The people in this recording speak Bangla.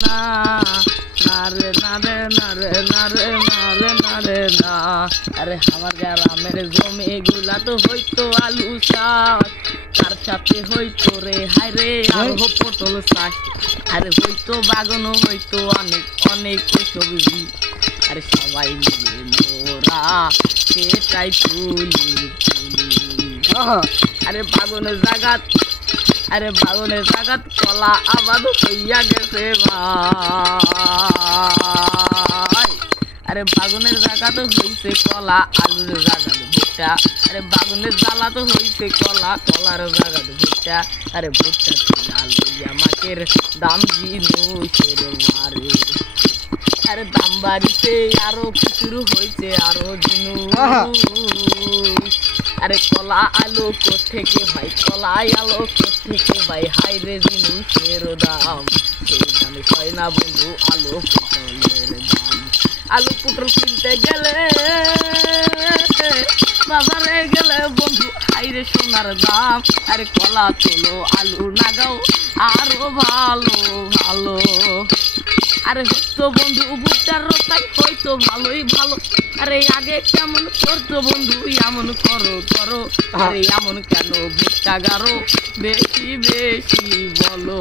না নারে নারে নারে নারে নারে নারে না। আরে আমার গ্রামের জমি গুলা তো হইতো আলু চাষ, তার সাথে হইতো রে হায় রে আরো পটল চাষ। আরে হইতো বাগান হইতো অনেক অনেক সবজি। আরে সবাই মিলে মোরা সেটাই তুলি তুলি। আরে বাগানের জায়গাত আরে বাগানের জায়গাত কলা আবাদ হইয়া গেছে ভাই। আরে বাগানের জায়গা তো হইছে কলা, আলুর জায়গা ভুট্টা। আরে বাগানের জ্বালা তো হইছে কলা, কলার জায়গা ভুট্টা। আরে ভুট্টা লইয়া মাছের দাম জিনুসের মারে। আরে দাম বাড়িতে আরো কিছুর হইছে আরো জিনুস। আরে কলা আলু কোথেকে ভাই, কলা আলু কোথেকে ভাই, হাই রে জিনিসের দাম সেই দামে হয় না বন্ধু আলু পটলের দাম। আলু পটল কিনতে গেলে বাজারে গেলে বন্ধু হাই রে সোনার দাম। আরে কলা তোলো আলু লাগাও আরো ভালো ভালো। আরে হতো বন্ধু ভুট্টার রোটাই হয়তো ভালোই ভালো। আরে আগে কেমন করতো বন্ধু এমন করো করো। আরে এমন কেন ভুট্টা গারো বেশি বেশি বলো।